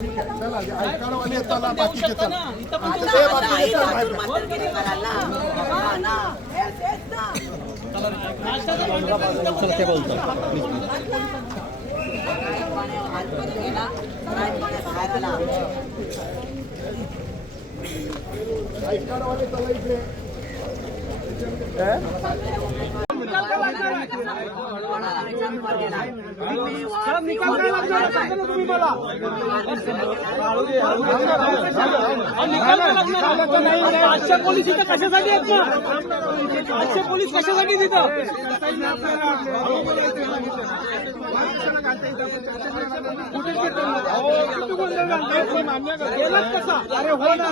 आजच्या पोलीस इथं कशासाठी आहेत ना? आजचे पोलीस कशासाठी तिथं? अरे हो ना,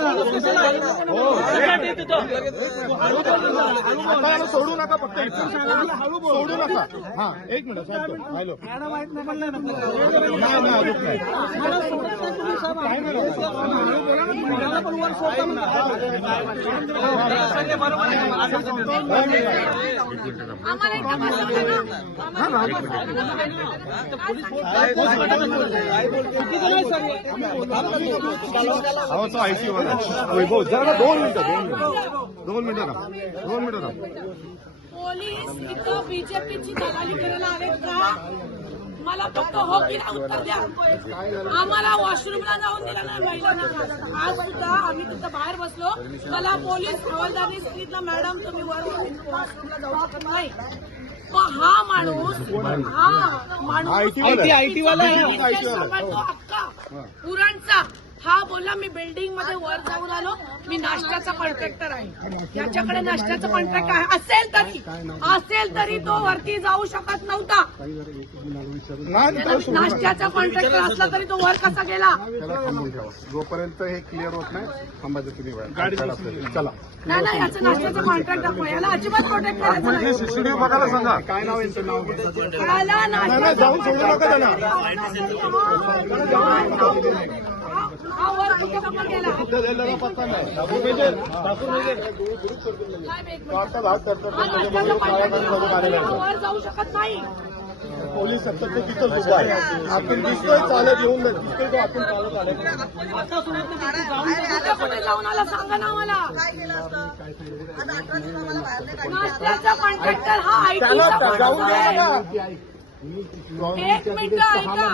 सोडू नका, फक्त सोडू नका. हा, एक मिनिट. हॅलो तो आयसी वाला वैभव जरा 2 मिनिटं पोलीस इथं बीजेपीची दलाली करायला आलेत का? मला फक्त हो की ना उत्तर द्या. आम्हाला वॉशरूमला जाऊन दिला नाही महिलांना. आज सुद्धा आम्ही तिथं बाहेर बसलो, मला पोलीस हवालदारनी सांगितलं मॅडम तुम्ही वर वॉशरूमला जाऊ शकत नाही. मग हा माणूस आयटी वाला अक्का पुरणचा हा बोलला मी बिल्डिंग मध्ये वर जाऊन आलो, मी नाश्त्याचा कॉन्ट्रॅक्टर आहे, याच्याकडे नाश्त्याचं कॉन्ट्रॅक्ट आहे. असेल तरी तो वरती जाऊ शकत नव्हता. नाश्त्याचा कॉन्ट्रॅक्टर असला तरी तो वर कसा गेला? जोपर्यंत हे क्लिअर होत नाही थांबायचं तुम्ही चला. नाही याचं नाश्त्याचं कॉन्ट्रॅक्ट दाखवा. याला अजिबात प्रोटेक्ट करायचं नाही. सीसीटीव्ही बघायला सांगा काय नाव यांचं नाव जाऊन सोडू नका त्याला. हा वर कुठे गेला? वर जाऊ शकत नाही. पोलीस सतत तिथं उभा आहे. आपण दिसतोय चालत येऊन दिसतोय आपण चालत आले. कुठे जाऊन आला सांगा ना मला. नाश्त्याचा कॉन्ट्रॅक्टर हा आयटी. एक मिनिट ऐका,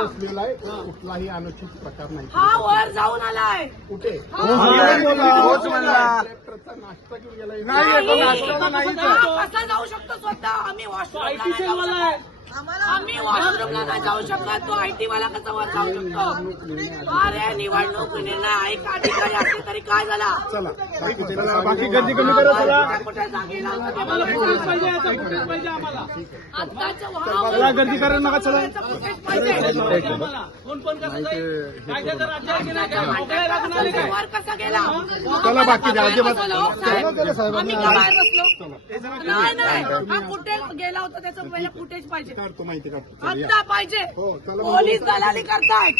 कुठलाही अनुचित प्रकार नाही. हा वर जाऊन आलाय. कुठे कसा जाऊ शकतो स्वतः? आम्ही वॉशरूमला वॉशरूमला नाही जाऊ शकत. तो आयटी वाला कसा वर जाऊ शकतो? अरे निवडणूक निर्णय ऐक अधिकारी असले तरी काय झाला? बाकी गर्दी कमी करा. कुठे जागेला चला गर्दी करा नका. चला वर कसा गेला? चला बाकी अजिबात आम्ही का बाहेर बसलो? नाही हा कुठे गेला होता त्याचं पहिला फुटेज पाहिजे. काढतो माहिती काढतो. आता पाहिजे. पोलीस दलाली करतायत.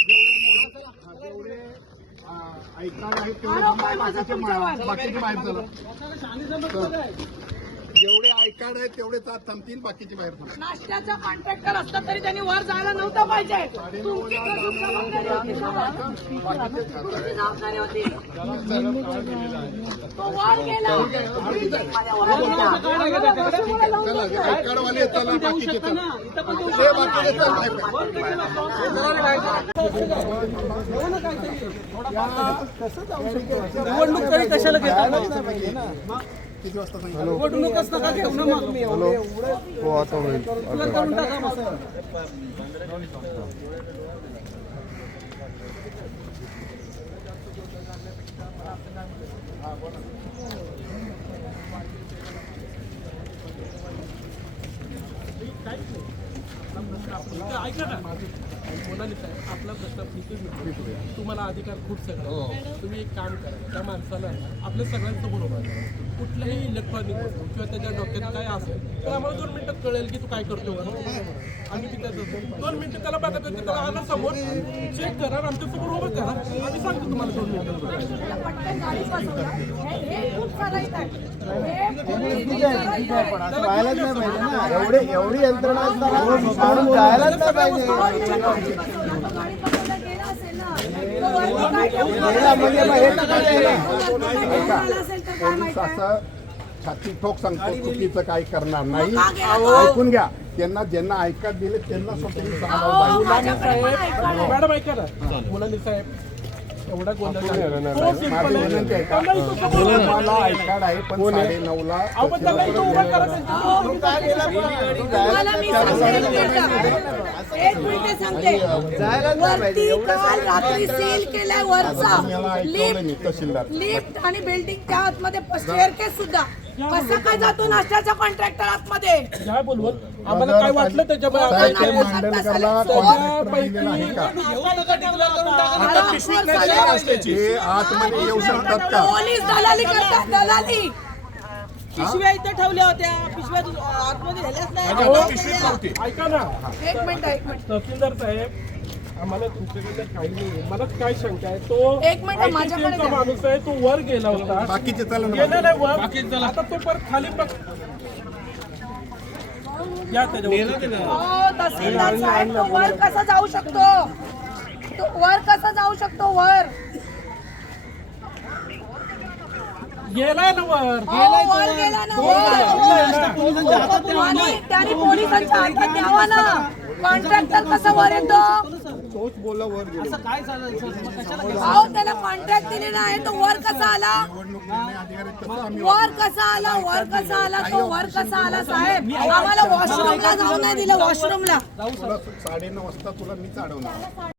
ऐकणार आहेत आरोप आहे माझा तुमच्यावर. बाकीचे बाहेर चला. जेवढे ऐकणार आहेत तेवढे थांबतील, बाकीचे बाहेर चला. नाश्त्याचा कॉन्ट्रॅक्टर असता तरी त्यांनी वर जायला नव्हतं पाहिजे. तुमची जबाबदारी होती. जबाबदारी होती. तो वर गेला. ऐकणारवाले चला, बाकीचे चला. ते बाकीचे चला. निवडणूक तरी कशाला घेतात? किती वाजता सांगितलं? निवडणूकच नका घेऊ ना मग. हो आता होईल. करून टाका मग. ऐका ना मोनाली साहेब, आपला प्रश्न तुम्हाला अधिकार खूप सगळं. तुम्ही एक काम करा, त्या माणसाला आपल्या सगळ्यांचं बरोबर करा. कुठल्याही इलेक्ट्रॉनिक वस्तू किंवा त्याच्या डोक्यात काय असेल तर आम्हाला 2 मिनिटात कळेल की तू काय करतो. आम्ही तिथे 2 मिनिटं त्याला बघत होते, त्याला आला समोर चेक करा, आमच्या समोर उभं करा, आम्ही सांगतो तुम्हाला 2 मिनिटात. व्हायलाच नाही पाहिजे ना. एवढी यंत्रणा जायलाच नाही पाहिजे. असेल तर काय माहिती आहे? असं छाती ठोक सांगतो चुकीचं काही करणार नाही. मग का गेला तो? ऐकून घ्या, त्यांना ज्यांना ऐकत दिले त्यांना स्वतःही सांगावं अहो, पाहिजे. माझ्याकडे पण ऐका ना. मॅडम ऐका ना, मुलांनी साहेब एवढा गोंधळ झाला. तो माझी simple आहे. विनंती आहे का? त्यांना इथं कसं बोलवलं? मला ऐकाड आहे पण 9:30ला अहो, पण त्यांना इथं उभं करा त्यांचं. तुम्हाला मी सांगते एक मिनिट सांगते वरती काल रात्री सील केलाय वरचा मला ऐकवलं मी लिफ्ट तहसीलदार. लिफ्ट आणि बिल्डिंग त्या आतमध्ये स्टेअरकेस सुद्धा कसं काय जातो नाश्त्याचा कॉन्ट्रॅक्टर आतमध्ये काय बोलवत आम्हाला काय वाटलं त्याच्यामुळे काय आपण ते केलं? मांडण करायला कॉन्ट्रॅक्टर दिलेला आहे का? ते आतमध्ये येऊ शकतात का? पोलीस दलाली करतात दलाली पिशव्या इथं ठेवल्या होत्या पिशव्या आतमध्ये नेल्याच नाही. ऐका ना, एक मिनिट तहसीलदार साहेब आम्हाला तुमच्याकडे काही नाही. मला काय शंका आहे, तो एक मिनिट, माझ्याकडे ITC चा द्या. माणूस आहे, तो वर गेला होता. बाकीचे चला ना. गेला नाही वर, आता तो परत खाली बघ या त्याच्यावर. हो तहसीलदार साहेब तो वर कसा जाऊ शकतो तो वर कसा जाऊ शकतो वर गेलाय ना वर. हो, वर गेला ना वर आणि त्याने पोलिसांच्या हातात द्यावा ना कॉन्ट्रॅक्टर कसा वर येतो तोच बोला वर गेलो. अहो त्याला कॉन्ट्रॅक्ट दिलेला आहे तो वर कसा आला निवडणूक निर्णय अधिकारी तसं आम्ही वर कसा आला वर कसा आला तो वर कसा आला साहेब आम्हाला वॉशरूमला जाऊ नाही दिलं वॉशरूमला तुला 9:30 वाजता तुला मीच अडवणार.